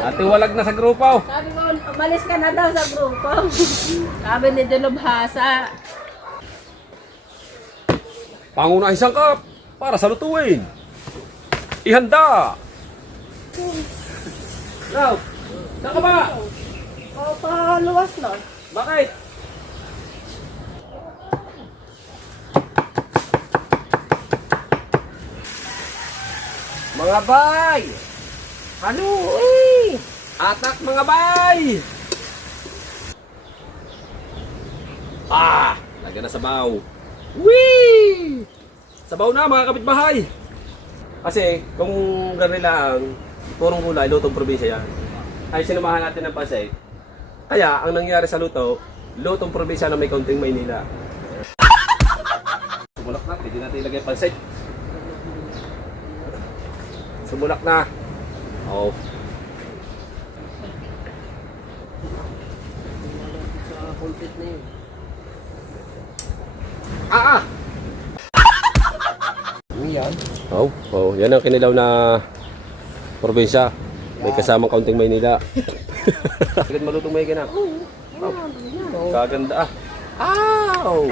Ate walag na sa grupo. Sabi ko, umalis ka na daw sa grupo. Sabi ni Delobhasa. Pangunahing sangkap para sa lutuin. Ihanda. Now, saan ka ba? O, paluwas na. Bakit? Mga bay! Ano eh? Atak mga bay! Ah! Lagyan na sabaw. Whee! Sabaw na mga kapitbahay! Kasi kung gano'n lang, purong gulay, lutong probinsya yan. Ay sinumahan natin ng pasay. Kaya ang nangyari sa luto, lutong probinsya na may konting Maynila. Sumulak na, pwede natin ilagay pansay. Sumulak na. Oh. Ah! Yan. Oh, oh, yan ang kinilaw na probinsya. May kasamang kaunting Maynila. Agad malutong may ganap. Oh. Kaganda ah. Ow!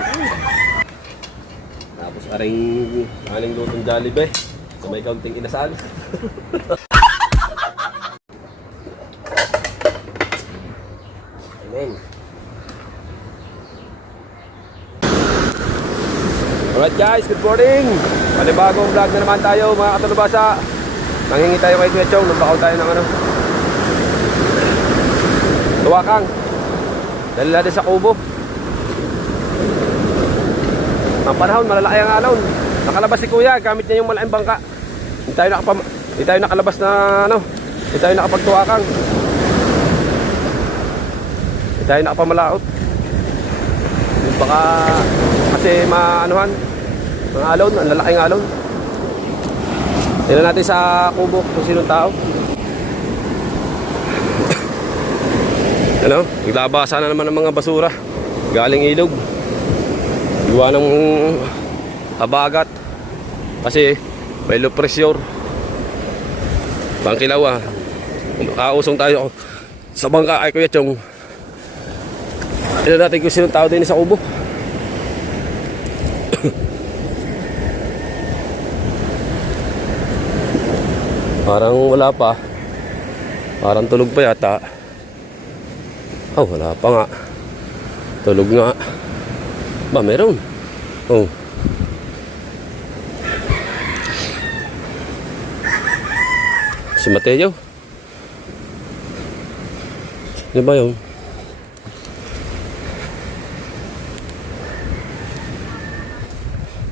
Tapos aring lutong Jollibee. So may kaunting inasal. Amen. Alright guys, good morning. Panibagong vlog na naman tayo mga katalubasa. Nanghingi tayo kay Kuya Chong, nagpakaw tayo ng ano, tuwakang. Dahil natin sa kubo. Ang panahon, malalaki ang alon. Nakalabas si Kuya, gamit niya yung malaking bangka. Hindi tayo nakalabas na ano, hindi tayo nakapagtuwakang. Hindi tayo nakapamalaot. Baka kasi maanuhan, mga alon, ang lalaking alon. Tingnan natin sa kubo kung sinong tao. Ano, naglabasa na naman ng mga basura galing ilog. Iwa ng habagat kasi may low pressure. Bangkilaw ah. Kausong tayo sa bangka ay Kuya Chong. Tingnan natin kung sinong tao din sa kubo. Parang wala pa. Parang tulog pa yata. Oh, wala pa nga. Tulog nga. Ba, meron. Oh. Si Mateo. Ano ba yun?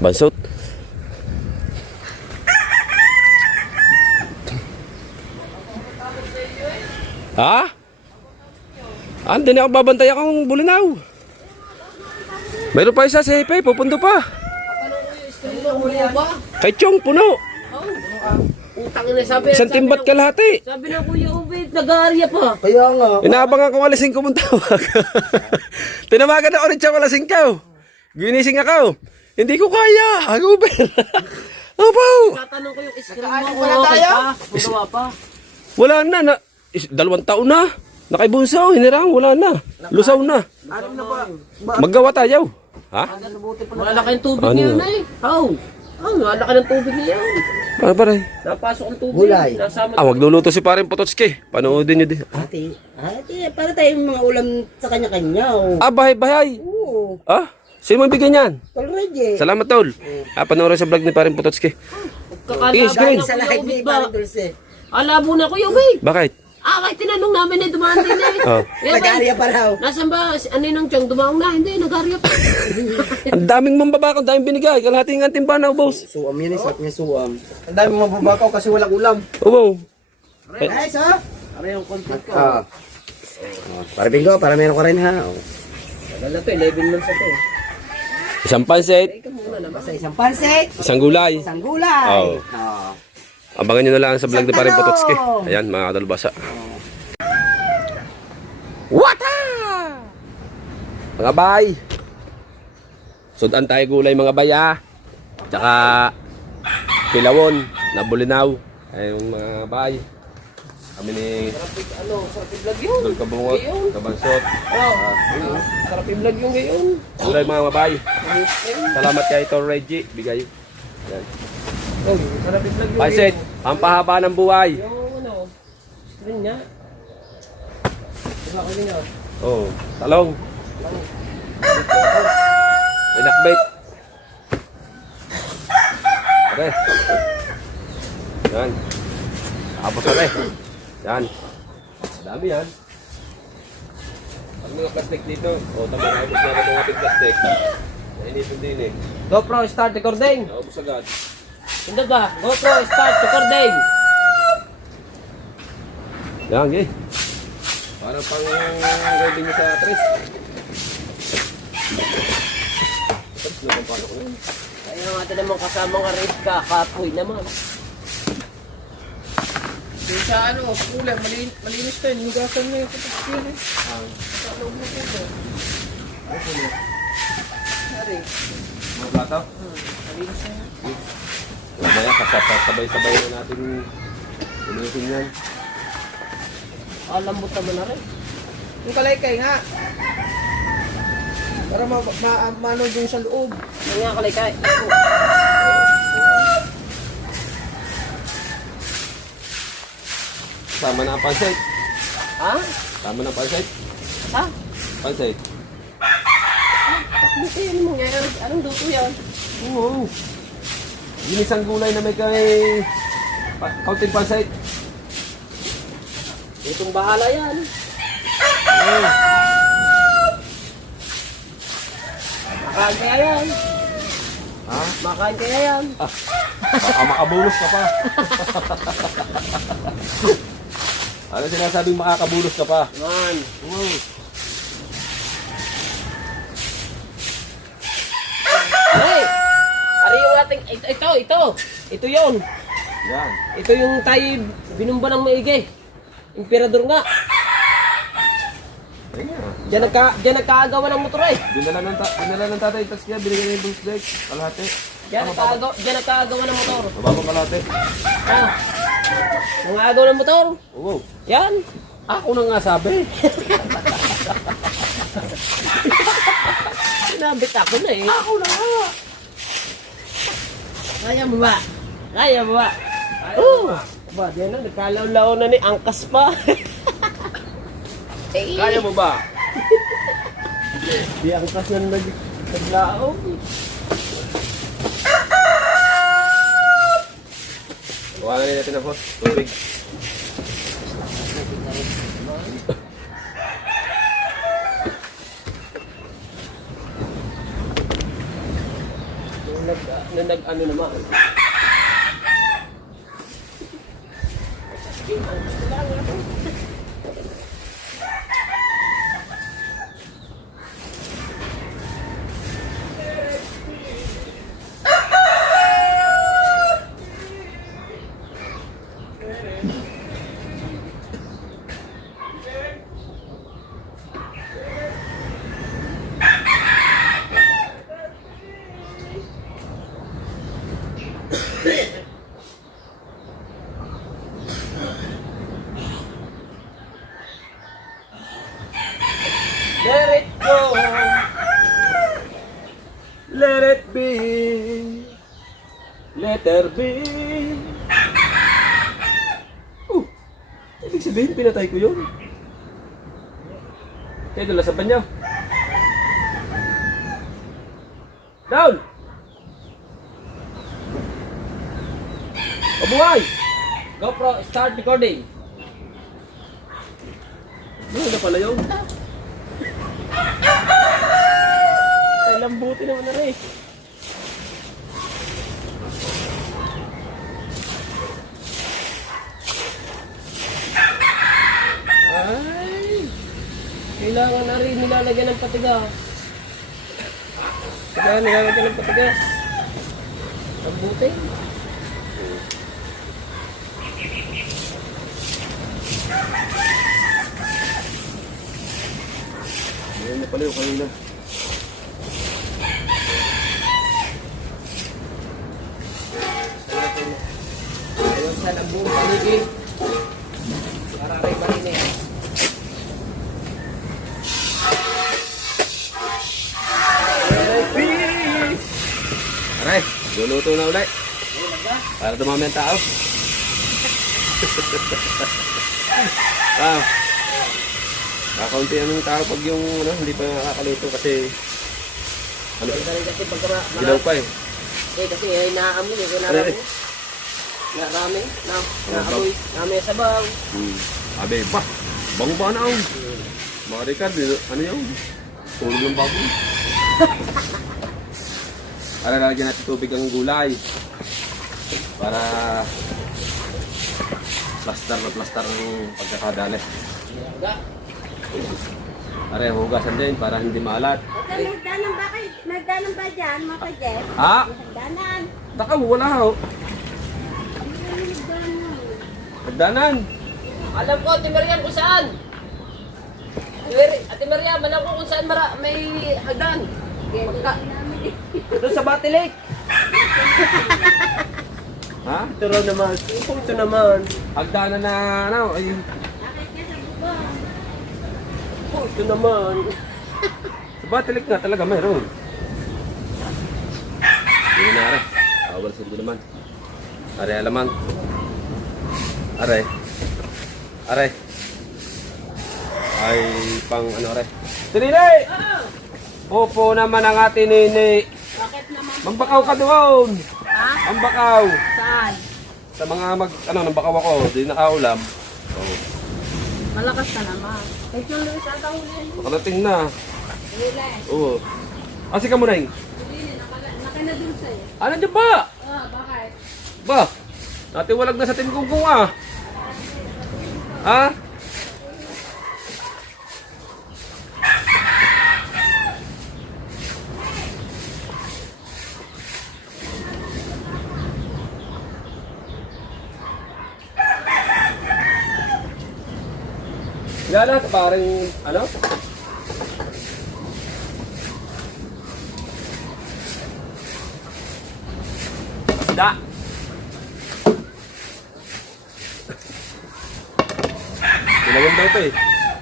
Bansot. Ha? Hindi na ako babantay akong bulinaw. Mayroon pa isa sa Hepe, pupunto pa. Kay Chong, puno. Utang na sabi. Isang timbat kalahati. Sabi na Kuya Ubed, nag-aarya pa. Kaya nga. Inaabangan ko alas 5 mong tawag. Tinawagan ako rin siya alas 5. Ginising ako. Hindi ko kaya. Uber. Opo. Tatanong ko yung screen Nakaano mo. pala tayo? Magawa pa. Wala na. 2 taon na. Nakaibunsaw. Hinirang. Wala na. Lusaw na. Ano na ba? Maggawa tayo. Ha? Malaki ang tubig Ano niya yun? na eh. Oh, malaki ng tubig niya. Para paray. Napasok ang tubig. Gulay. Nasama. Magluluto si Paring Pototski. Panoodin nyo din. Ate, para tayong mga ulam sa kanya-kanya. Oh. Bahay-bahay. Oo. Sino mo bigyan yan? Already. Salamat, Tol. Panoorin sa vlog ni Paring Pototski. Sige, Kakalabo Sa na lahat Kuya ni Ubed ba? Parang Dulce. Alabo na Kuya Ubed. Bakit? Kahit tinanong namin eh, dumaan din eh. Oh. Kuya Ubed, Nag-aarya pa raw. Nasaan ba? Ano yung tiyang dumaong na? Hindi, nag-aarya pa. Ang daming mambabakaw, ang daming binigay. Kalahating ang timba na, boss. Suam yun eh, sarap niya suam. Ang dami mababakaw kasi walang ulam. Ubo. Guys, ha? Para yung content ko. Para bingo, para meron ka rin ha. Tagal na to, 11 months na to. Isang pansit, Ikaw muna naman. Basta isang pansit, isang gulay. isang gulay. Oo. Abangan nyo na lang sa vlog ni Paring Pototski. Ayan, mga kadalbasa. Wata! Mga bay! Sudan tayo gulay mga bay ah. Tsaka pilawon na bulinaw. Ayun mga bay. Kami ni Sarap i-vlog yun. Idol Kabungot, Gayon. Kabansot. Sarap i-vlog yung gayon. Gulay mga mabay. Salamat kay Ito Reggie. Bigay. Yan. Oh, sarap i-vlog yung Pansit, ang pahaba ng buhay. Yung screen niya. Diba ko yun yun? Oh, talong. Pinakbait. Pare. Yan. Tapos pare. Yan. Dami yan. Ang mga plastic dito. O, tama na. Ibus na rin ng ating plastic. Nainipin din eh. GoPro, start recording. Naubos agad. Hindi ba? GoPro, start recording. Yan, gay. Parang pang ready nyo sa Tris. Tris, napampano ko yun. Kaya nga naman kasama nga rin ka, kapoy naman. Yung sa kulay, malinis to yun. Higasan mo yung kapatid yun eh. Sa loob mo po ito. Sorry. Mga plato? Malinis na yun. Mamaya, sabay-sabay na natin ulitin yan. Lambot naman na rin. Yung kalaykay nga. Para maano yung sa loob. Yan nga kalikay. Sama na ang pansay. Ha? Sama na ang pansay. Ha? Pansay. Bakit yan mo ngayon? Anong duto yan? Oo. Ginisang gulay na may kay kaunting pansay. Itong bahala yan. Makain kaya yan. Ha? Makain kaya yan. Makabulos ka pa. Ano sinasabing makakabulos ka pa? Man. Hey! Ari yung ating... Ito. Ito yun. Yan. Ito yung tayo binumba ng maigi. Emperador nga. Ayan. Diyan nagkaagawa ng motor eh. Dinala ng tatay tas kaya binigyan niya yung boost deck. Kalahati. Diyan nagkaagawa ng motor. Mababang kalahati. Ah. Nangagawa ng motor. Oo. Yan. Ako na nga sabi. Sinabit ako na eh. Ako na nga. Kaya mo ba? Kaya mo ba? Oo. Ba, diyan na. Nagkalaw-law na ni angkas pa. Kaya mo ba? Di angkas na naglaw. Kuha na natin ako. Tubig. Ano naman. Let it go. Let it be. Let there be. Ibig sabihin, pinatay ko yun. Kaya doon sa banyo. Down! Pabuhay! GoPro, start recording. Ano na pala yun? Ay, lambuti naman na rin. Ay! Kailangan na rin nilalagyan ng patigas. Kailangan nilalagyan ng patigas. Lambuti. Ayan na pala yung kanina. Ayun sa lambong paligid. Mainit. Aray, luluto na ulit. Para dumami ang tao. Kakaunti ang tao pag yung hindi pa nakakaluto kasi Galing kasi pagka dilaw pa eh. kasi inaamoy, kung Aray. naamoy. Narami, naamoy, naamoy sa baw. Abe, ba? Bango ba na ang? Mga Ricard, ano yun? Tulog ng bago. Para lalagyan natin tubig ang gulay. Para plaster na plaster ang pagkakadali. Are, hugasan din para hindi maalat. Nagdanan ba kayo? Nagdanan ba dyan, mga ka-Jeff? Ah! Nagdanan. Taka, wala ho. Nagdanan. Alam ko, Ate Mariam, kung saan? Ate Mariam, alam ko kung saan may hagdan. Doon sa Bati Lake. Ha? Ito raw naman. Ito naman. Hagdanan na ano, ay Ito naman. sa Batilik nga talaga mayroon. Hindi na are. Awal sa naman. Are alamang. Are. Are. Ay pang ano are. Tinini! Opo naman ang ating nini. Bakit naman? Mambakaw ka doon. Ha? Mambakaw. Saan? Sa mga nambakaw ako, di nakaulam. Oh, Malakas na naman. Kahit yung Luis ata huli. makarating na. Huli. Oo. Asi ka muna yung. Huli, naka na dun sa'yo. Ano dyan ba? Bakit? Ba? Natiwalag na sa tingkungkung ah. Ha? Yan na, parang ano? Isda. Dilawon daw ito eh.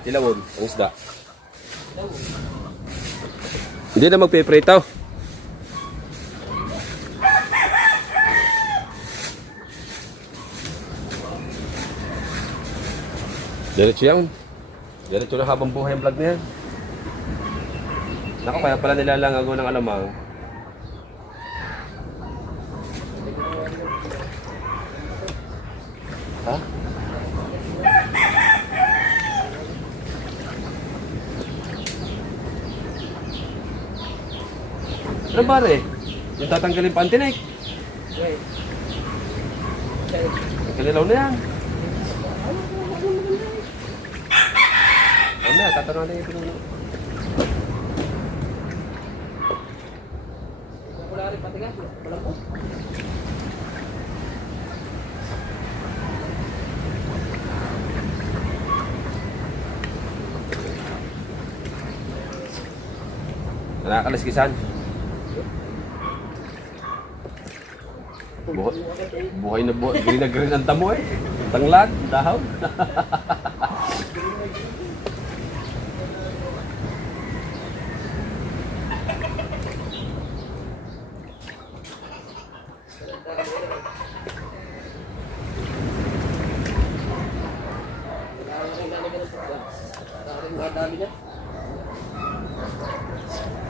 Dilawon, ang isda. Hindi na magpiprito. Diretso yan. Diretso na habang buhay ang vlog na yan. Naku, kaya pala nilalang ako ng alamang. Ha? Ano pare? Yung tatanggalin pa ang tinik. Kalilaw na yan. Ano na, tatanong natin yung pinuno. Wala rin patigas. Wala po. Nakakaliskisan. Buhay na buhay. Green na green ang tamo eh. Tanglad, dahon.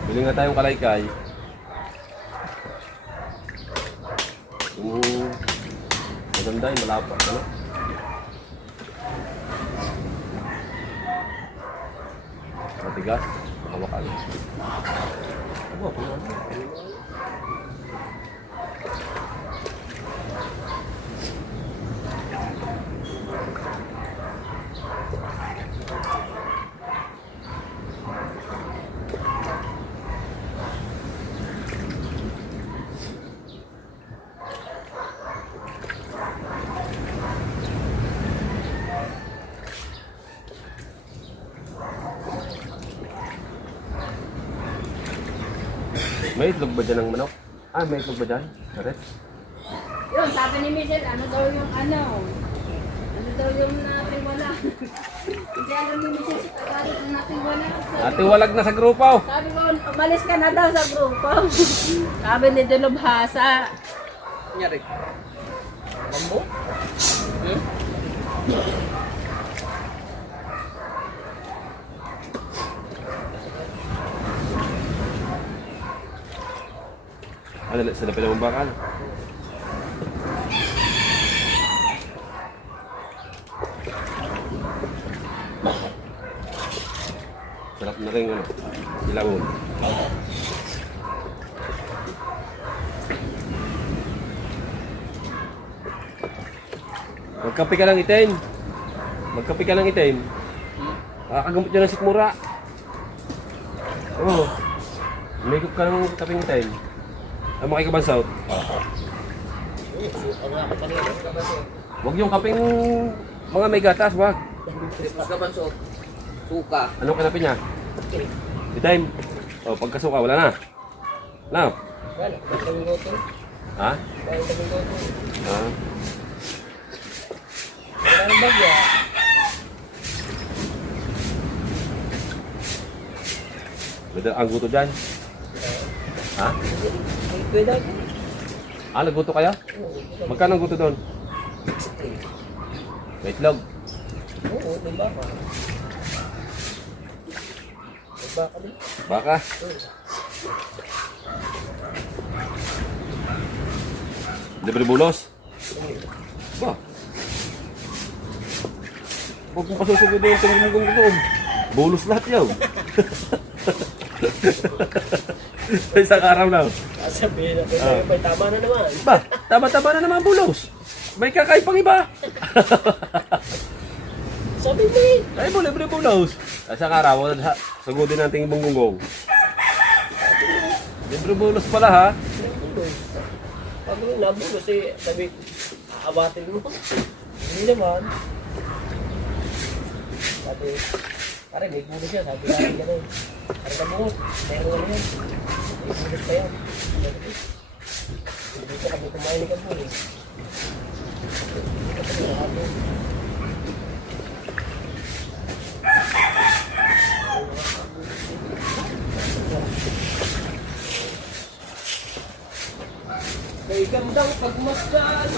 Bili nga tayong kalaykay. Maganda yung malapa. Ano? Matigas. Makamakal. Abo, may itlog ba dyan ng manok? Ah, may itlog ba dyan? Karet? Yun, sabi ni Michelle, ano daw yung ano? Ano daw yung natin wala? Hindi alam ni Mrs. Tagalit na natin wala. Ate walag na sa grupo. Sabi ko, umalis ka na daw sa grupo. Sabi ni Dulubhasa. Nyari. Bambo? Hmm? Ano, sila pala mong bakal. Sarap na rin, ano, ilangon. Magkape ka ng itim. Magkape ka ng itim. Kakagamot nyo ng sikmura. Oo. Umikot ka ng kapeng itim. Ang makikabansaw. Huwag yung kapeng mga may gatas, wag. Mas kapan so. Suka. Anong kanapin niya? Itim. O, pagkasuka, wala na. Now. Wala. Pagkawin ko to. Ha? Pagkawin ko to. Ha? Wala nang bagya. Pwede ang guto dyan. Ha? Pwede ako. Ah, nagguto kaya? Magkano ang guto doon? May itlog. Oo, may baka. May baka din. Baka. Libre bulos. Ba? Huwag mong pasusugod yung tinigong ko. Bulos lahat yaw. Sa isang araw lang. Sabihin natin, may tama na naman. Ba, tama-tama na naman bulos. May kakain pang iba. Sabi mo eh. Ay mo, libre bulos. Sa isang araw, sugudin natin yung bunggong. Libre bulos pala ha. Pag nabulos eh, sabi, aawatin mo. Hindi naman. Sabi, pare may bulos yan, sabi natin gano'n. Pare ka buhos, meron ano yan. May bulos pa yan. Hindi ka kami kumain ni Kabulis. Hindi ka kami nakapin. May gandang pagmasdan.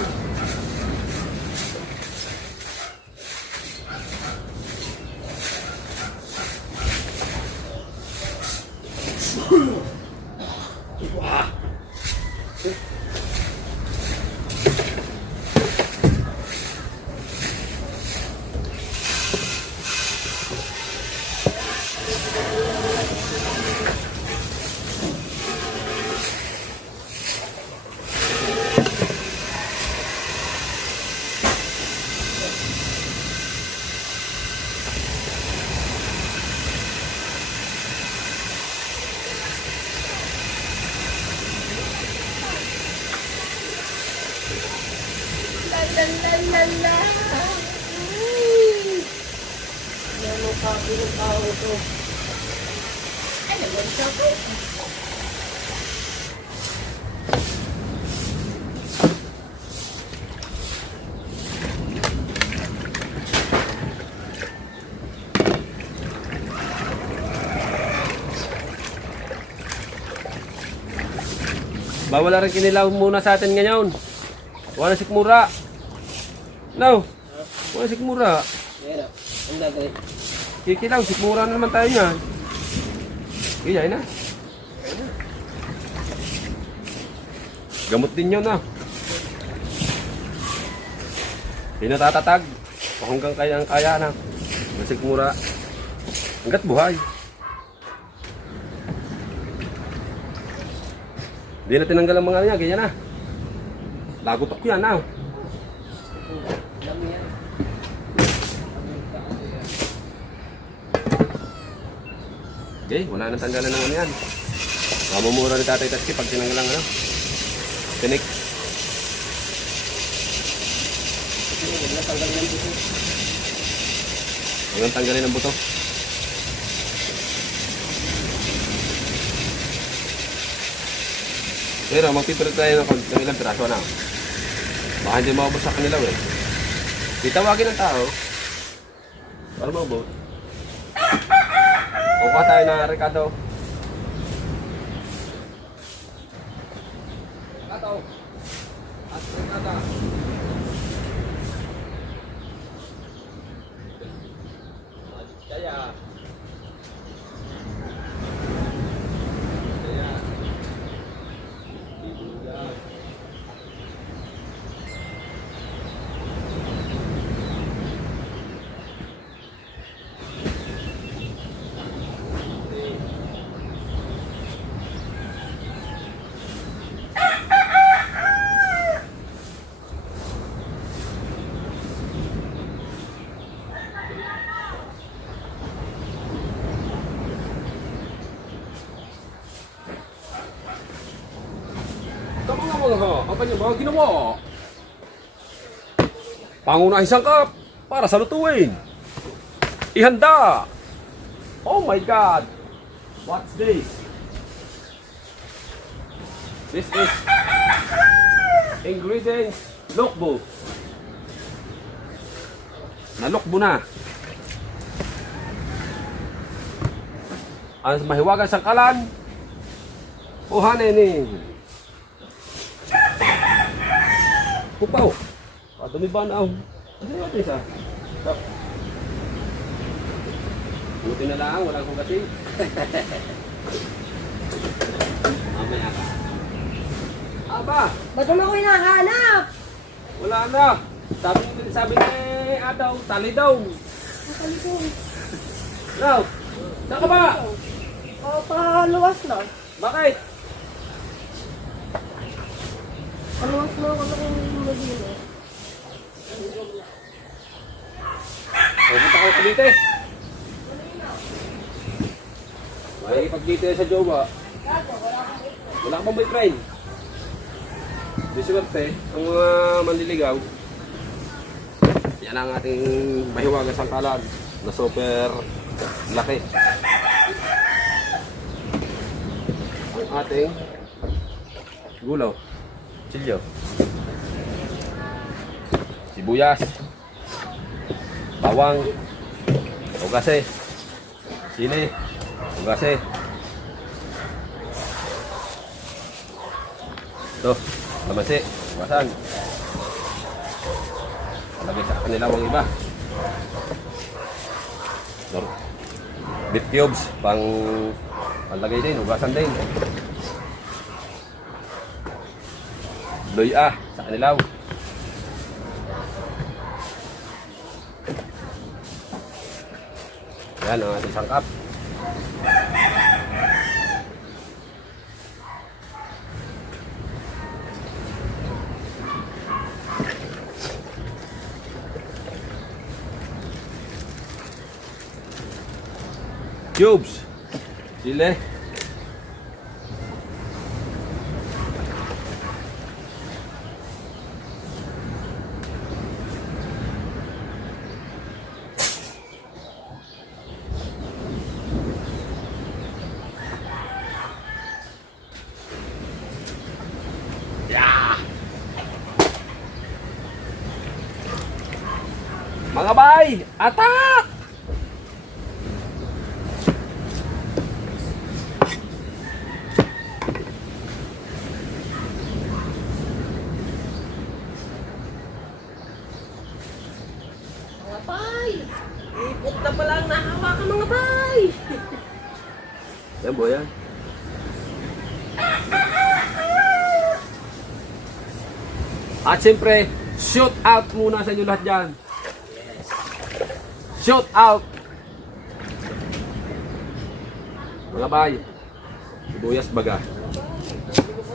Ano ka, ilang tao ito? Ano ba ito ko? Bawal na rin kinilaw muna sa atin ngayon. Wala sikmura. No. Wala sikmura. Yan o, ang gagawin. Kikilaw, sikmura na naman tayo niyan. Iyay na. Gamot din yun ah. Pinatatatag. Hanggang kaya ang kaya na. Masikmura. Hanggat buhay. Hindi na tinanggal ang mga niya, ganyan na. Lagotok yan ah. Okay, wala nang tanggalan ng ano yan. Mamumura ni Tatay Taski pag tinanggal ang ano. Tinik. Hanggang tanggalin ang buto. Pero magpipilit tayo ng ilang piraso na. Baka hindi maubos sa kanila eh. Itawagin ng tao. Para maubos. Kukuha tayo na Ricardo. Ricardo. At Ricardo. Jaya. Jaya. Dibuya. Tama nga mga ha, ang kanyang mga ginawa. Pangunahing sangkap para sa lutuin. Ihanda. Oh my God. What's this? This is ingredients lookbook. Nalokbo na. Ang mahiwagang sangkalan. Kuhanin. Pupaw. Dumi ba na ako? Ano natin isa? Stop. Buti na lang, walang kugati. Mamaya ka. Aba! Ba't mo ako hinahanap? Wala na. Sabi ni Adaw, tali daw. Nakali ko. Now, saan ka ba? Paluwas na. Bakit? Paluwas na ako ng magino. Pupunta ka sa dito eh. May pag-dito sa jowa. Wala ka bang boyfriend? Di swerte, ang mga manliligaw. Yan ang ating mahiwagang sangkalan na super laki. Ang ating gulaw, chilyo, sibuyas, bawang, ugase, sili, ugase. Ito, lamansi, ugasan. Palagay sa kanila ang iba. Beef cubes, palagay din, ugasan din. Luya, sa kanilaw. Yan ang ating sangkap. Cubes, sili, mga bay, atak! Mga bay! Ipot na palang nahawakan mga bay! Yan po yan. At siyempre, shoot out muna sa inyo lahat dyan. Shoot out! Mga bay, sibuyas baga.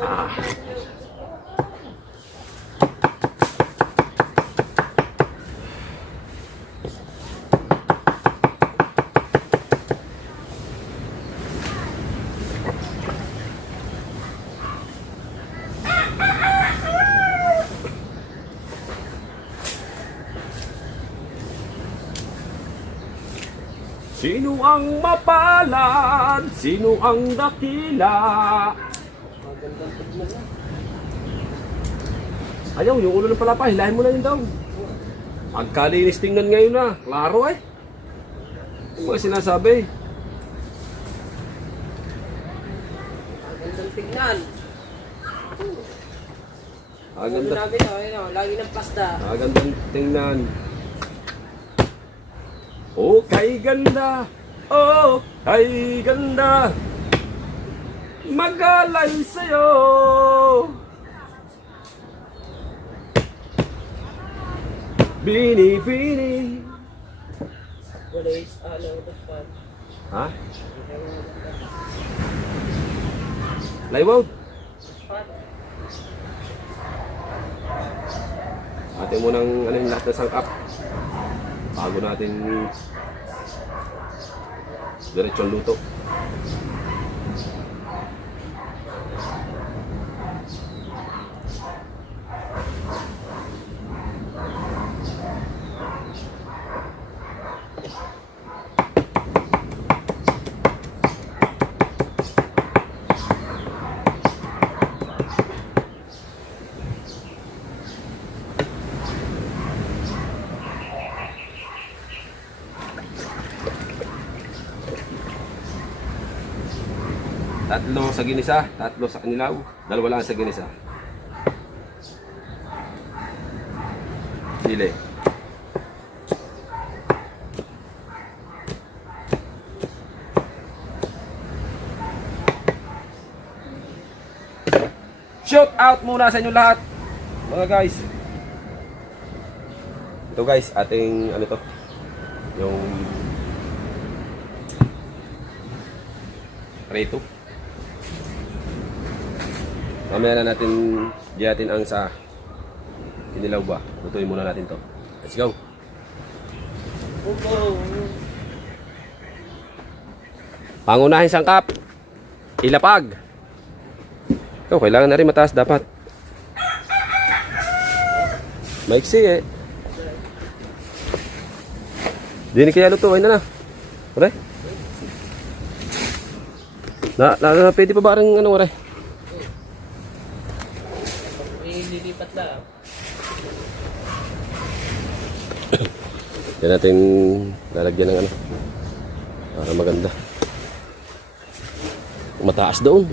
Ah. Sino ang mapalad? Sino ang dakila? Ayaw, yung ulo ng palapa, hilahin mo na yun daw. Magkalinis tingnan ngayon na. Klaro eh. Yung mga sinasabi. Ang gandang tignan. Ang Ano ganda. namin, ayun o, lagi ng pasta. Ang gandang tingnan. Oh, kay ganda. Oh, kay ganda. Magalay sa'yo. Bini, bini. Wala is, ano, the fun. Ha? Live Fun. Atin mo ng ano yung lahat ng sangkap. Bago natin diretsyon luto. Tatlo sa ginisa, tatlo sa kanilaw, dalawa lang sa ginisa. Sili. Shout out muna sa inyo lahat, mga guys. Ito guys, ating ano to, yung reto. Mamaya na natin giyatin ang sa kinilaw ba. Lutuin muna natin to. Let's go. Pangunahin sangkap. Ilapag. Ito, kailangan na rin mataas dapat. Maiksi eh. Di ni kaya lutuin na na. Ore? Pwede pa ba rin ano, ore? Lilipat lang. Yan natin lalagyan ng ano para maganda. Mataas doon.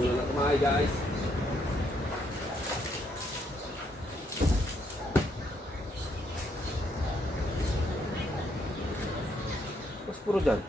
Puno na kumahay guys. Mas puro dyan.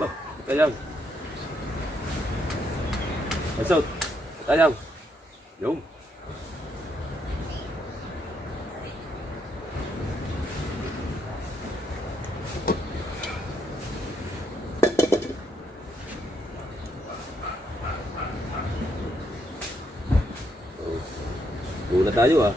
Bah, tayang. Masud. Tayang. Yung. Muna tayo ah.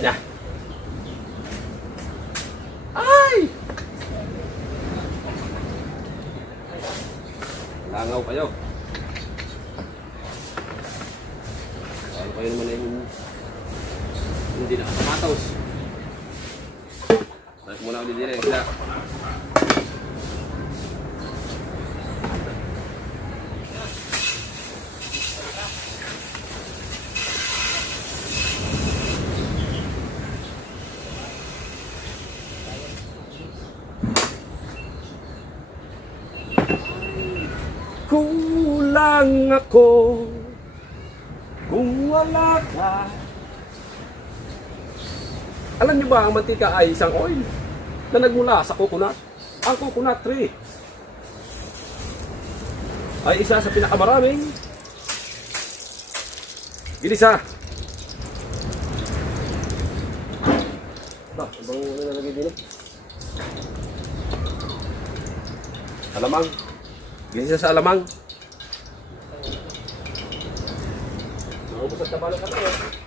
Na. Ay! Langaw kayo. Ano kayo naman yung hindi nakakamatos. Balik muna ulit din sila. Kulang ako kung wala ka. Alam niyo ba ang mantika ay isang oil na nagmula sa coconut? Ang coconut tree ay isa sa pinakamaraming ginisa. Ba, ibang ano nalagay din? Alamang. Ginisa sa alamang. Naubos at tabalo ka tayo.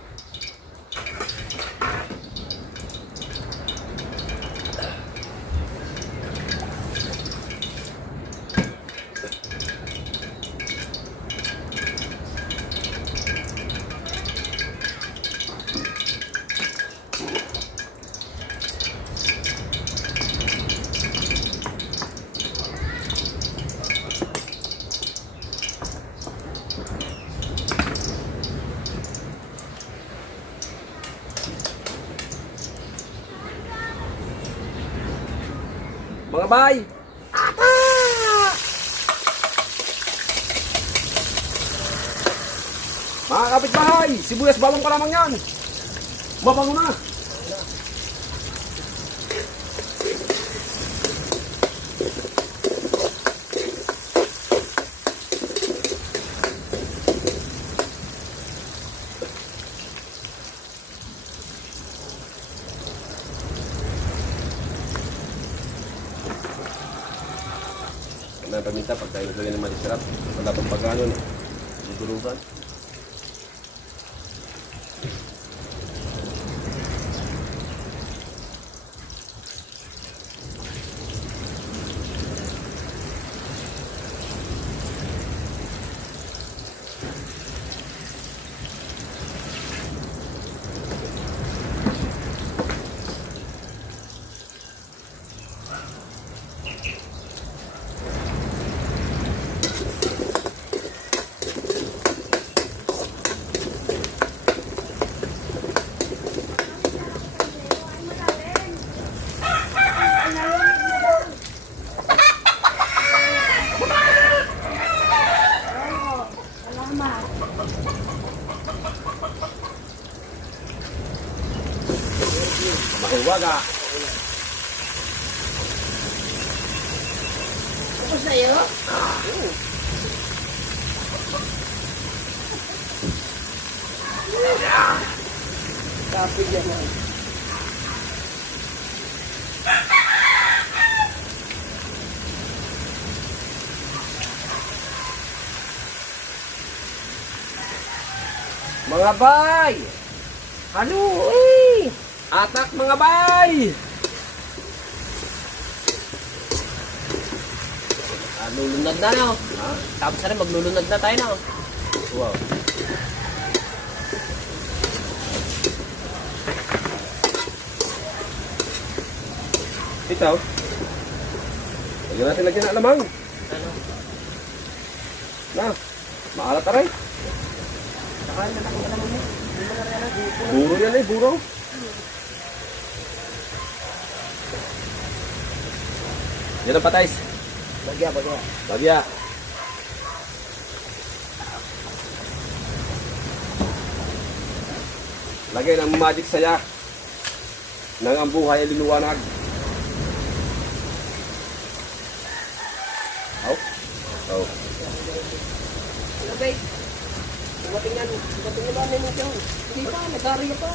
Mga bay! Mga kapitbahay! Sibuyas bawang pa lamang yan! Mabango na! May paminta pag tayo naglagay ng marisarap. Wala pang pagkano na. Dudulugan. Mahiwaga. Tapos na yun? Kapig yan. Mga bay! Ano eh? Atak mga bay! Lulunod na no? Ha? Tapos na rin, maglulunod na tayo no? Wow. Ito. Lagyan natin ng alamang. Ano? Na, maalat aray. Nakain na natin alam mo. Buro yan eh, buro. Yan ang patays. Bagya. Bagya. Lagay ng magic saya nang ang buhay ay liluwanag. Oh. Okay. Dumating na ba namin siya? Hindi pa, nag-aaral pa.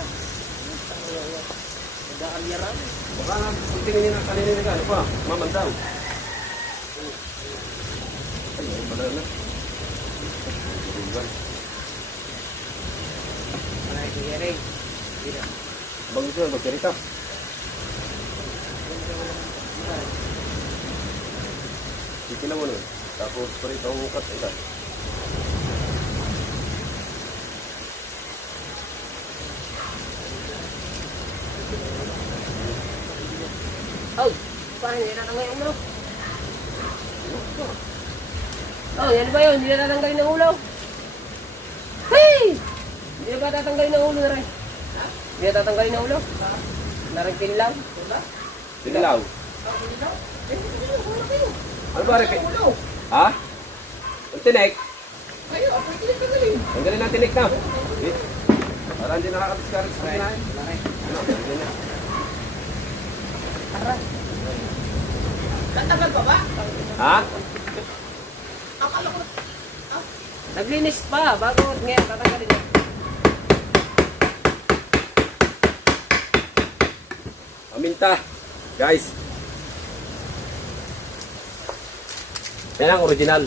Nag-aaral. Baka kung tingin nila kanina na ano pa, mamandaw. Ay, pala na. Ay, kaya Bang ito, magkarita. Sige na mo nun. Tapos prito ang ukat. Ito. Oh, paano hindi natanggal yung ulo? Oh, yan ba yun? Hindi na tatanggalin ng ulo? Hey! Hindi na ba tatanggalin ng ulo na rin? Hindi na tatanggalin ng ulo? Narangkin lang? Sinilaw. Ano ba rin? Ha? Ang tinik? Ayun, ako hindi tanggalin. Ang galing ng tinik na. Para hindi nakakabiskarag sa kinain. Ano? Ganyan. Tatagal pa ba? Ha? Akala ko, Naglinis pa, bago ngayon tatanggalin niya. Paminta. Guys. Yan ang original.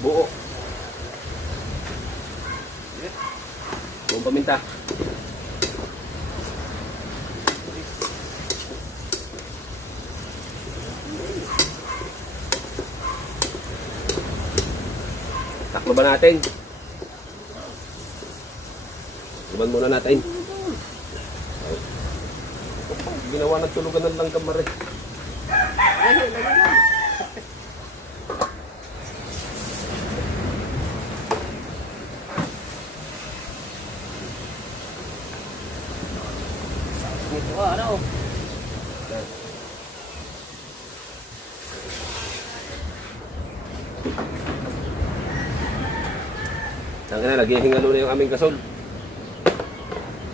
Buo. Buong paminta. Taklo ba natin? Iban muna natin. Ginawa ng tulugan ng langgam mare. Ito ano? Saan na, naghihingalo na yung aming kasol.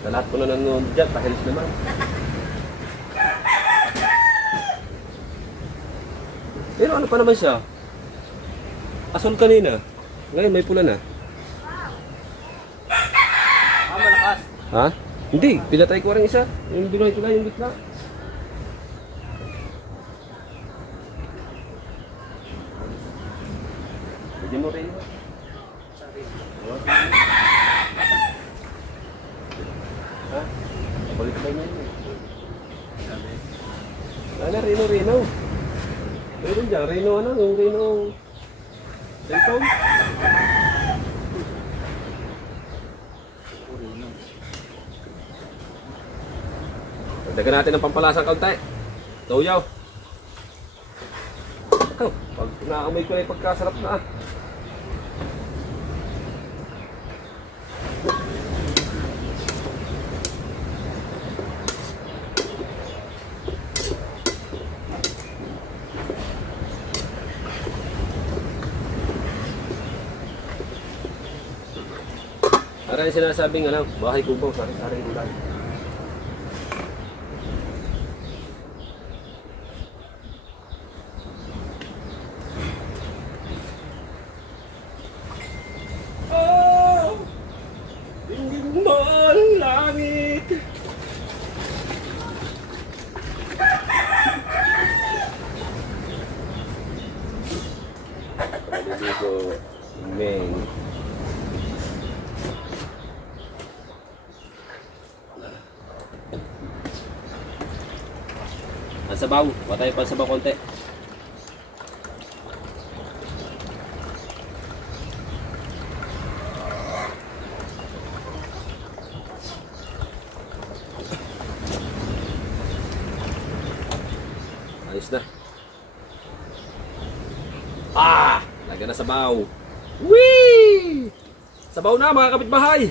Sa lahat po na nanonood dyan, pakilis naman. Pero ano pa naman siya? Asol kanina. Ngayon may pula na. Malakas. Ha? Hindi, pinatay ko rin isa. Yung binuhay ko lang yung gitna. Bigyan mo rin. Ha? Balik ba yun? Ano, Rino. Meron dyan, Rino ano, yung Rino cellphone. Dagdagan natin ng pampalasang kaunti. Tuyaw. Ito, pag naamoy ko na yung pagkasarap na ah. Para yung sinasabing ano, bahay kubo, sari-saring gulay. Oh! Tingin mo ang langit. Dito, Meng. Ang sabaw, patay pa sabaw konti. Ayos na. Ah! Lagyan na sabaw. Whee! Sabaw na mga kapitbahay.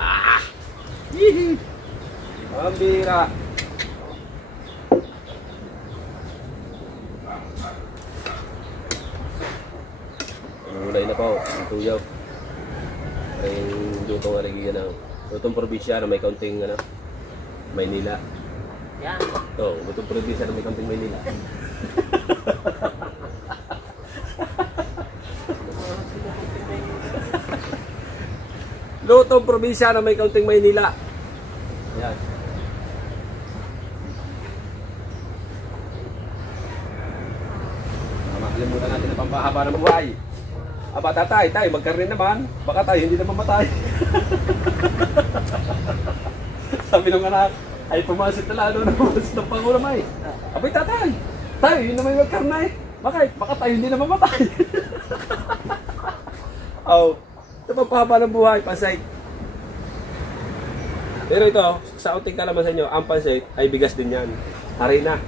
Ah! Hihi! Pambira. Ulay na po, ang tuyaw. Ay lutong aligigan ng lutong probinsya na may kaunting ano, Maynila. Yan. Ito, lutong probinsya na may kaunting Maynila. Lutong probinsya na may kaunting Maynila. Yan. Makalimutan natin ang pampahaba ng buhay. Aba tatay, tayo magkaroon naman. Baka tayo hindi na mamatay. Sabi ng anak, ay pumasok na lalo na pumasok ng pangulam ay. Abay tatay, Tayo, yun naman yung magkarna eh. Bakit? Baka tayo hindi na mamatay. Oh, ito pagpahaba ng buhay, pansay. Pero ito, sa unting kalaman sa inyo, ang pansay ay bigas din yan. Harina.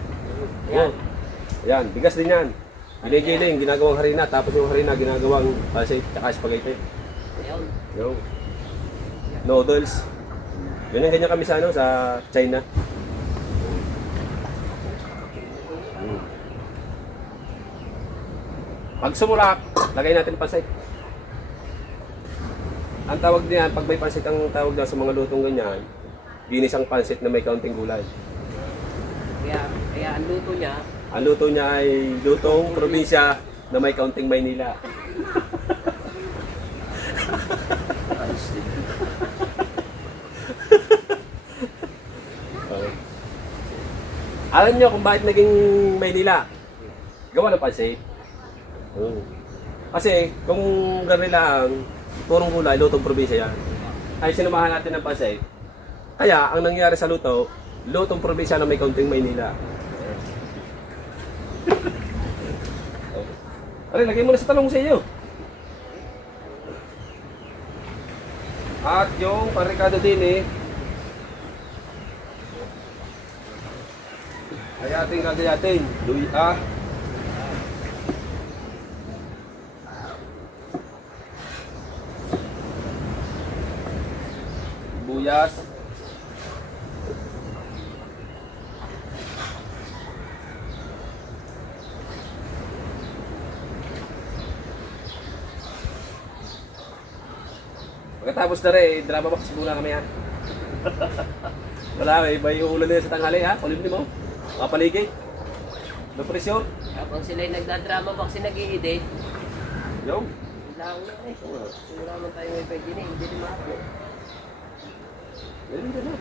Ayan. Yan, bigas din yan. Ginigiling, ginagawang harina, tapos yung harina ginagawang pansay, tsaka spaghetti. Ayun. Yung noodles. Yun ang ganyan kami sa, ano, sa China. Pag sumulak, lagay natin pansit. Ang tawag niyan, pag may pansit ang tawag na sa mga lutong ganyan, ginisang pansit na may kaunting gulay. Kaya ang luto niya, Ang luto niya ay lutong probinsya na may kaunting Maynila. Alam niyo kung bakit naging Maynila? Gawa ng pansit. Kasi kung gano'n lang, purong gulay, lutong probinsya yan. Ay sinamahan natin ng pansit. Kaya ang nangyari sa luto, lutong probinsya na may kaunting Maynila. Aray, lagay mo na sa talong sa iyo. At yung parikado din eh. Ay ating gagayatin. Luya. Buyas. Pagkatapos na rin, drama box muna kami ha. Wala, may ulan na sa tanghali ha. Kulim mo. Mapaligay. No presyo. habang sila'y nagdadrama box nag-i-edit, Yung. lang na eh. Wala man tayo may pwede na, hindi naman ako. Yan din na.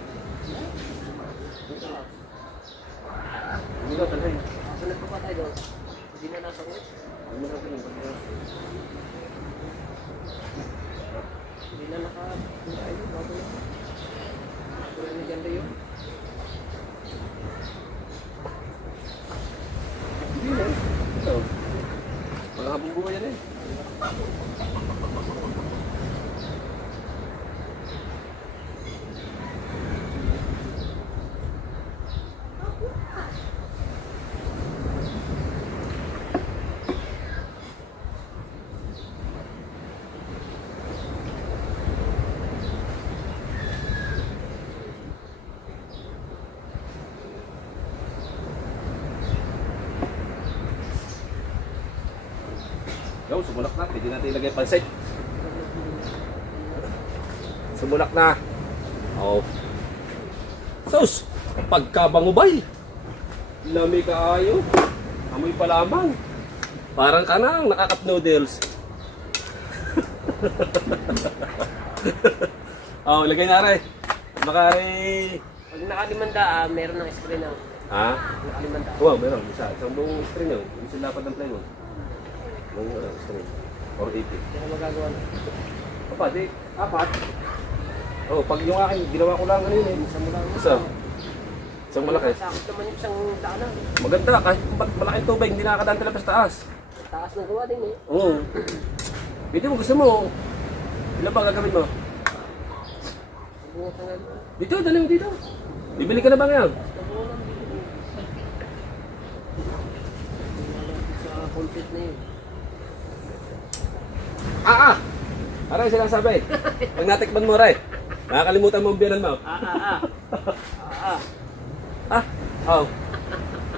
Hindi na talay. Sunod pa tayo doon. Hindi na nasa ulit. Ano na rin? Hindi na naka-tayo. Bago na. Wala na ganda yun. Hindi na. Ito. Mga habang buhay yan eh. Yo, sumulak na. Pwede natin ilagay pansit. Sumulak na. Oh. Sus! Pagkabangubay. Lami kaayo. Amoy pa lamang. Parang kanang nakakap noodles. Oh, lagay na rin. Baka rin. Pag nakalimanda, meron ng screen na. Ha? Nakalimanda. Wow, meron. Isa. Isang buong string yun. Isang lapad ng play mo. Buong string. Or 80. Hindi na magagawa na. Papa, di, apat. Oh, pag yung akin, ginawa ko lang kanina. Isa mo lang. Isa. Isang malaki. Sakit naman yung isang daanan. Maganda, kahit malaking tubig, hindi nakakadaan talaga sa taas. Taas ng gawa din eh. Oo. Pwede mo, gusto mo. Ilan pa gagawin mo? Bunga ka nga. Dito, dali mo dito. Bibili ka na ba ngayon? Sa content na yun. Aray, silang sabi. Pag natikman mo, Aray, nakakalimutan mo ang biyanan mo. Oh.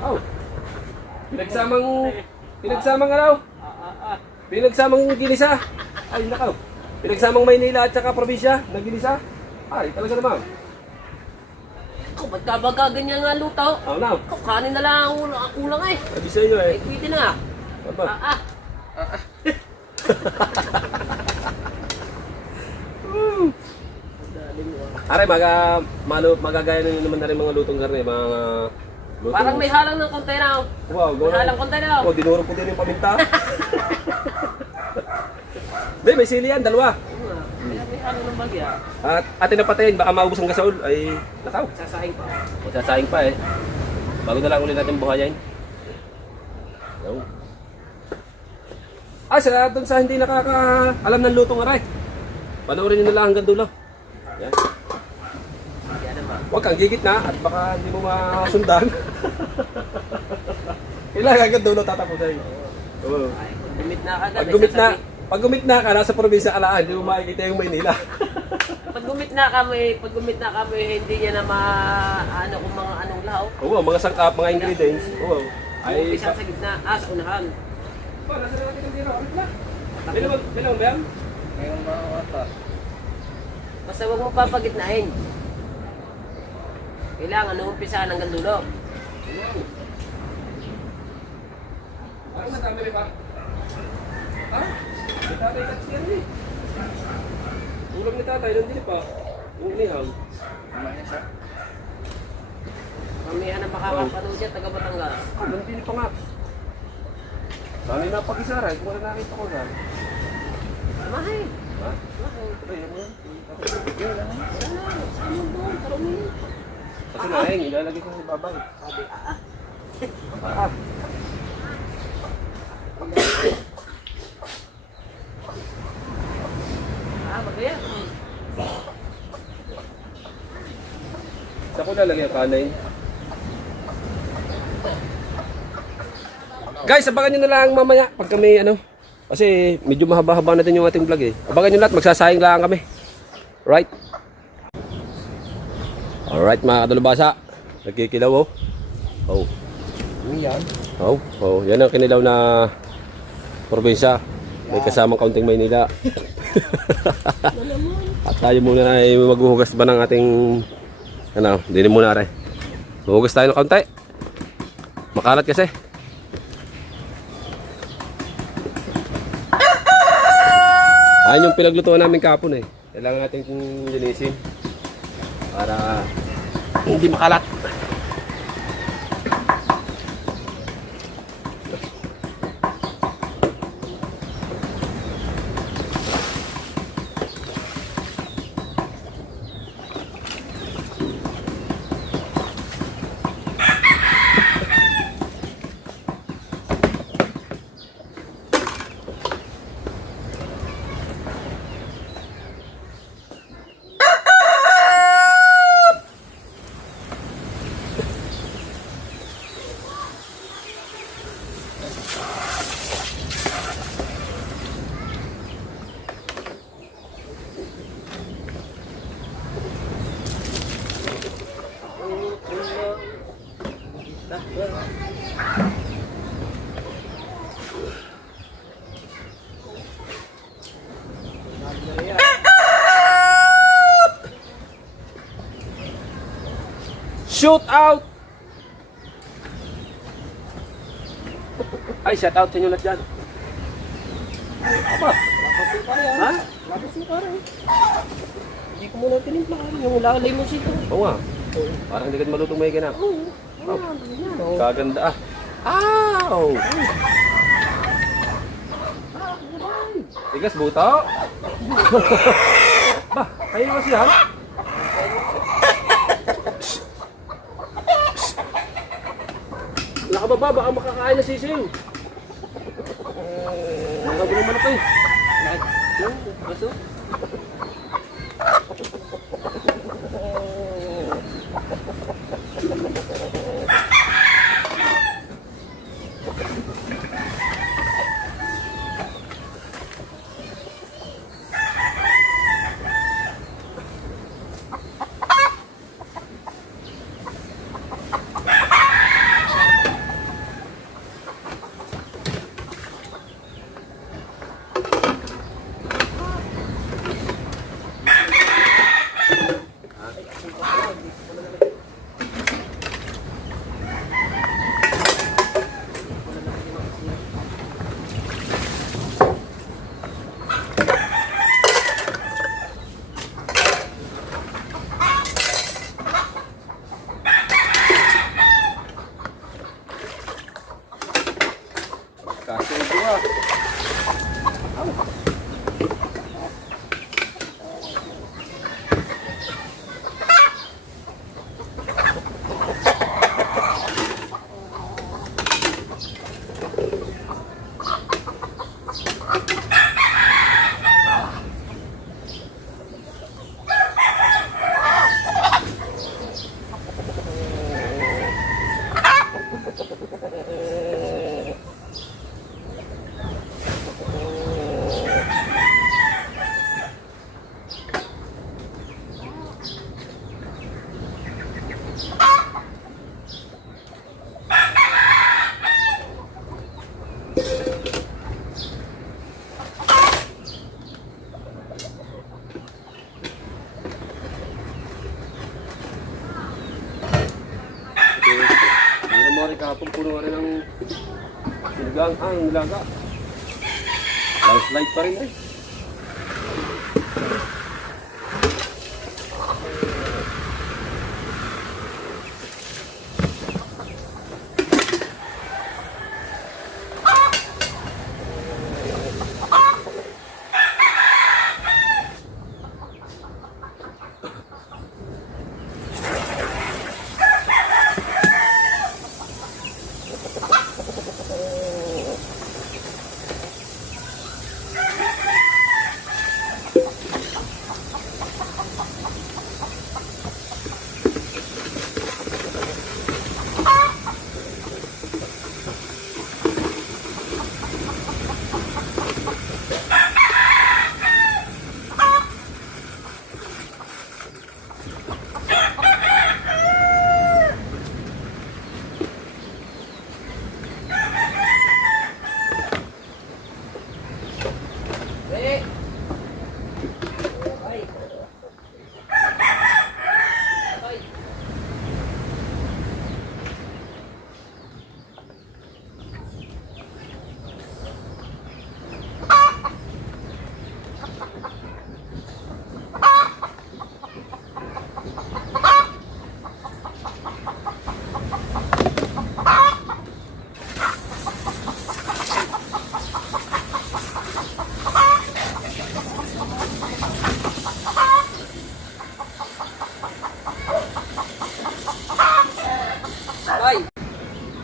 Oh. Pinagsamang araw. Pinagsamang ginisa. Ay, nakaw. Pinagsamang Maynila at saka probinsya ng ginisa. Ay, talaga naman. Ikaw, ba't ka ba ganyan nga lutaw? Oh, now. Ikaw, kanin na lang ang kulang eh. Sabi sa inyo eh. Eh, pwede na nga. Apa? Aray, magagaya na naman na rin mga lutong karne, mga lutong. Parang may halang ng konti na. Wow, May halang konti na. Oh, dinurog ko din yung paminta. Hindi, may sili yan, dalawa. May halang ng bagya. At atin na patayin, baka maubos ang gasol, ay nakaw. Sasahin pa. O sasaing pa eh. Bago na lang ulit natin buhayin. Yung. Sa doon sa hindi nakakaalam ng lutong aray. Panoorin nyo na lang hanggang dulo. Yan. Yan naman. Huwag kang gigit na at baka hindi mo masundan. Kailangan hanggang dulo tatapusin. Oo. Ay, kung gumit na agad. Pag gumit na ka, nasa probinsya ka lang, hindi mo makikita yung Maynila. Pag gumit na kami, hindi niya na ano kung mga anong lahaw. Oo, mga sangkap, mga ingredients. Oo. Ay, isa sa gitna, sa unahan. Nasa natin ang dito. Bilang ba yan? Ngayong mga ata. Basta huwag mo papagitnain. Kailangan nung umpisahan hanggang dulo. Parang madami rin ba? Ha? May tatay kasi yan eh. Ulam ni tatay, nandun pa. Yung inihaw. Mamaya siya. Kamihan na makakapanood siya, taga Batangas. Nandun pa nga. Dami na pag-isaray, kung wala nakita ko na. Mahal. Ha? Ito yun mo. Wala na. Saan mo doon? Karamihan. Kasi naeng, ilalagay ko sa babay. Sabi, bagaya. Saan ko lalagay ang kanay? Guys, abangan nyo na lang mamaya pag kami kasi medyo mahaba-haba natin yung ating vlog eh. Abangan nyo lahat, magsasayang lang kami. Right? Alright mga kadalubasa. Nagkikilaw oh. Oh. Yan. Oh, yan ang kinilaw na probinsya. May kasamang kaunting Maynila. At tayo muna na ay maghuhugas ba ng ating hindi muna rin. Maghuhugas tayo ng kaunti. Makalat kasi. Ayun yung pinaglutuan namin kapon eh. Kailangan natin linisin para hindi makalat. Shoot out! Ay, shout out sa inyo lahat dyan. Apa? Ha? Labas mo parang. Hindi ko muna tinimplaan yung lalay mo sito. Oo nga. Parang hindi ka malutong may ganap. Oo. Kaganda ah. Ow! Tigas buto. Bah, kayo naman siya. Nakababa, baka makakain na sisiw. Nakababa naman ako eh. Baso? nangyari kahapon, puno nga rin ng sinigang. Nilaga. Landslide pa rin eh.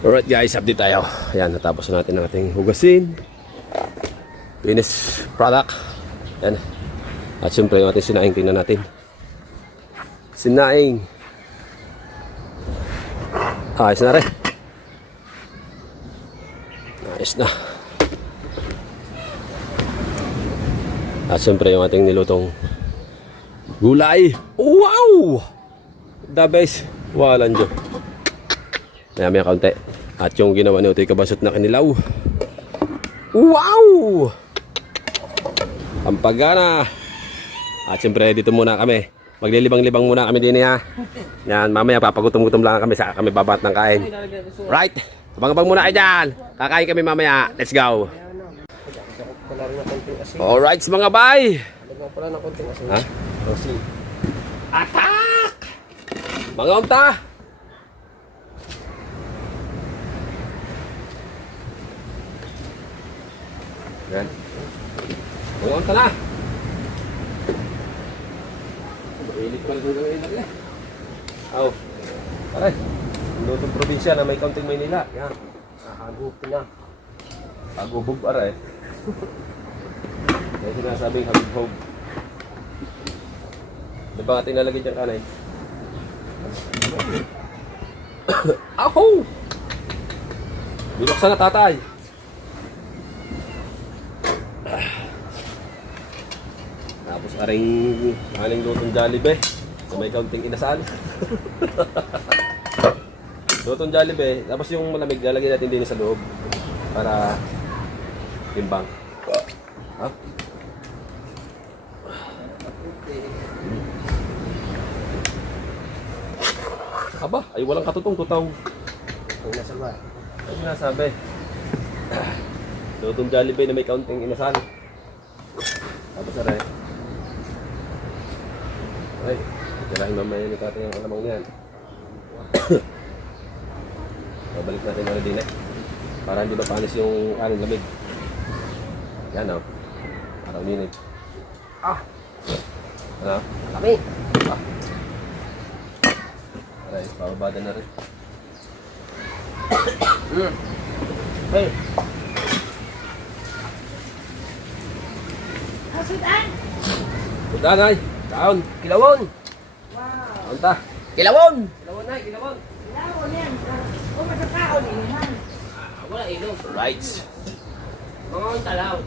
Alright guys, update tayo. Ayan, natapos na natin ang ating hugasin. Finished product. Ayan. At syempre yung ating sinaing, tingnan natin. Sinaing. Ayos na rin. Ayos na. At syempre yung ating nilutong gulay. Wow! The best. Walang dyan. Maya kaunti. At yung ginawa ni Utoy Kabasot na kinilaw. Wow! Ang pagana. At siyempre dito muna kami. Maglilibang-libang muna kami din ha. Yan, mamaya papagutom-gutom lang kami sa kami babat ng kain. Right? Abang-abang muna kayo dyan. Kakain kami mamaya. Let's go. Alright mga bay. Ha? Attack! Mga unta! Yan. Buwan ka na. Mainit pa rin itong gawin natin eh. Aw. Pare. Lutong probinsya na may kaunting Maynila. Yan. Hagupin na. Hagubog para eh. Kaya sinasabing hagubog. Di ba ating nalagay dyan kanay? Aho! Binuksan na tatay. Tapos aring lutong Jollibee na may kaunting inasal. Lutong Jollibee, tapos yung malamig lalagyan natin din sa loob para timbang. Ha? Aba, ay walang katutong-tutong. Ano sinasabi? Lutong Jollibee na may kaunting inasal. Tapos aray. Ay, tirahin mamaya ni tatay yung alamang niyan. Babalik natin na din eh. Para hindi ba panis yung kanin lamig. Yan o. Parang minit. Ano? Laki. Aray, pababada na rin. Hey. Sudan ay! Taon! Kilawon. Taon ta! Kilawon. Kilawon na, kilawon. Wala ilong. Right! Mga ang talaw.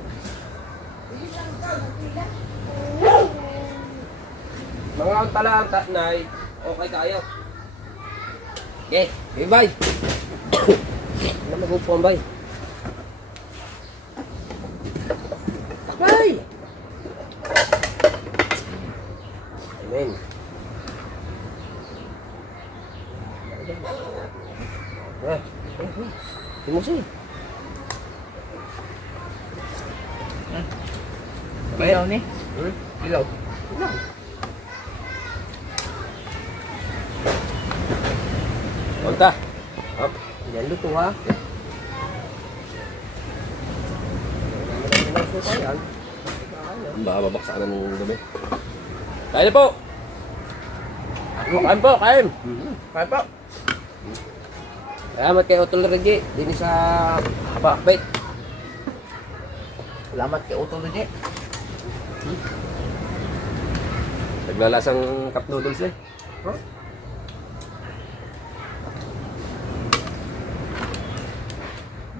Mga ang talaw, tatnay. Okay kayo. Okay, okay bye. Ano mag-upuan bye? Bye! Amen. Timusi. Ilaw ni? Ilaw. Punta. Up. Yan luto ha. Baka babaksakan ng dumi. Kain na po! Kain po, kain! Kain po! Salamat kay Utol Regi. Din sa bakbait. Salamat kay Utol Regi. Naglalasang cup noodles eh.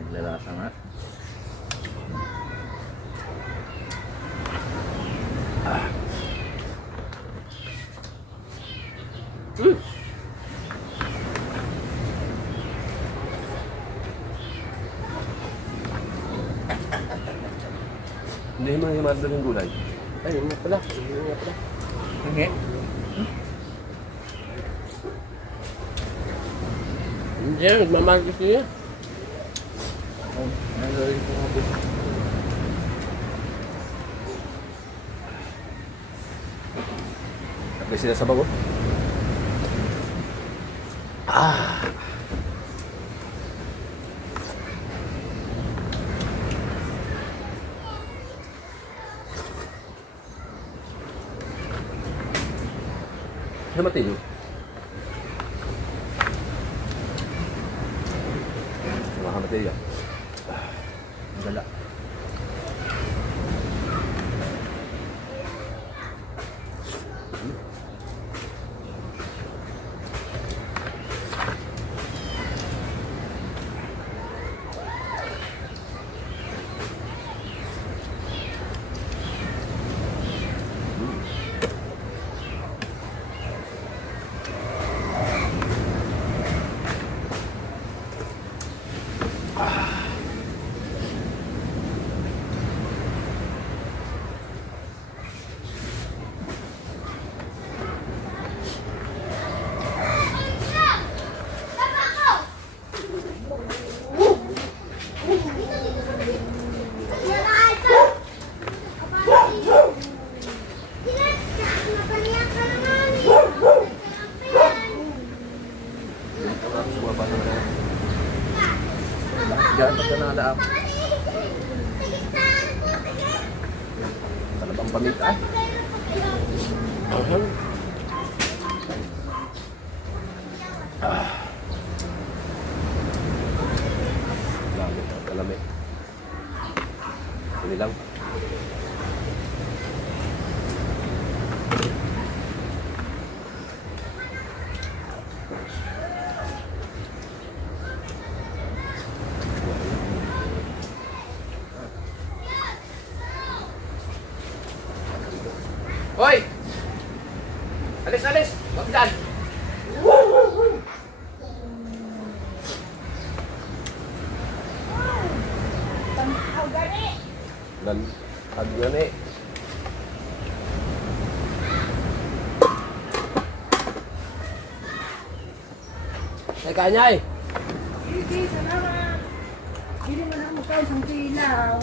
Naglalasa nga. Hindi mo yung madal yung gulay. Ay, yun nga pala. Yun nga pala. Hindi. Hindi, nagmamagis niya. Naglalagay ko nga po. Tapos sila sa bago. Ano matilo? Makamatay yan. Gala. Diyan pa na daap. Ano bang pamita? Lamig. Kalamig. Ini lang. Hoy! Alis, alis! Huwag dyan! Dan agak nih. Teka niya eh. Hindi, salamat. Bili mo na mo kayo sa kilaw.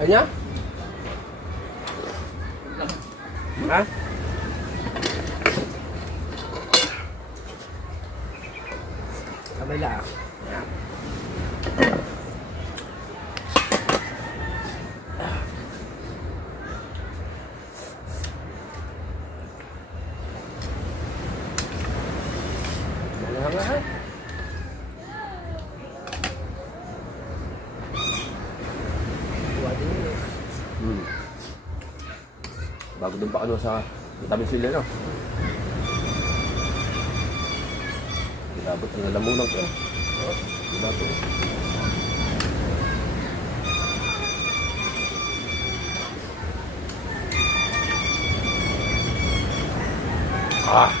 Kanya? Ha? Kamay lang. Tanga ha. Tuwa din yun eh. Bago doon pa ano sa tabi sila, no? Kilabot ang lalamunan ko. Kilabot. Ah!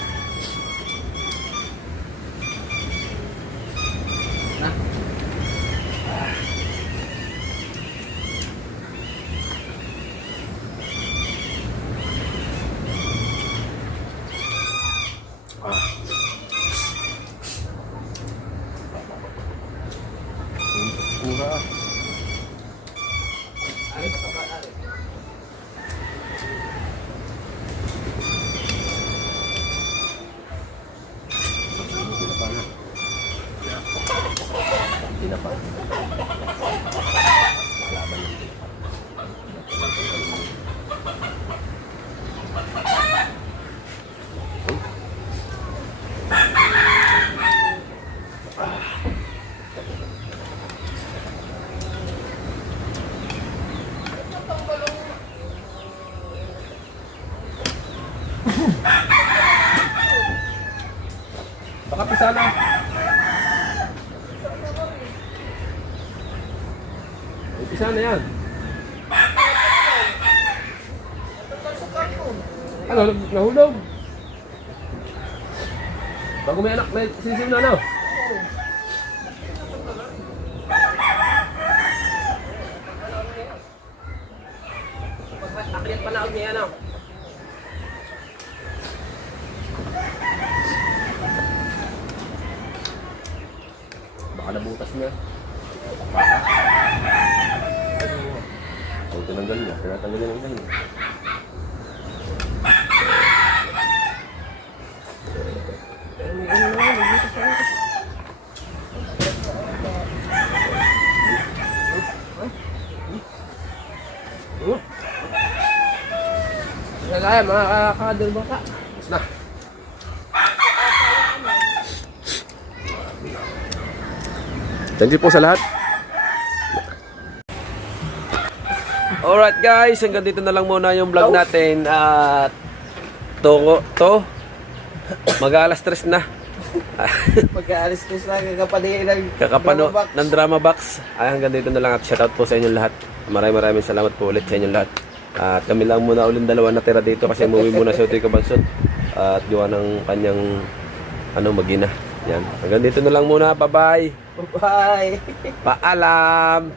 Pura. Tinapa. Laban ng tinapa. Baka pisala. Umpisa na yan. Ano, nahulog? Bago may anak, may sisiw na ano? Akyat pa na ako niya ano. Baka nabutas niya. Kung tinanggal niya, tinatanggal niya ng ganyan. Kaya mga kakadulbang ka. Tapos na. Thank you po sa lahat. Alright guys, hanggang dito na lang muna yung vlog natin. At mag-alas 3 na. Pagka-alis ko sa kakapaligay ng Kakapano ng drama box. Ay, hanggang dito na lang at shoutout po sa inyong lahat. Maraming salamat po ulit sa inyong lahat. At kami lang muna ulit dalawa natira dito kasi umuwi muna si Utoy Kabansot. At gawa ng kanyang magina. Yan. Hanggang dito na lang muna. Bye-bye. Bye! Paalam.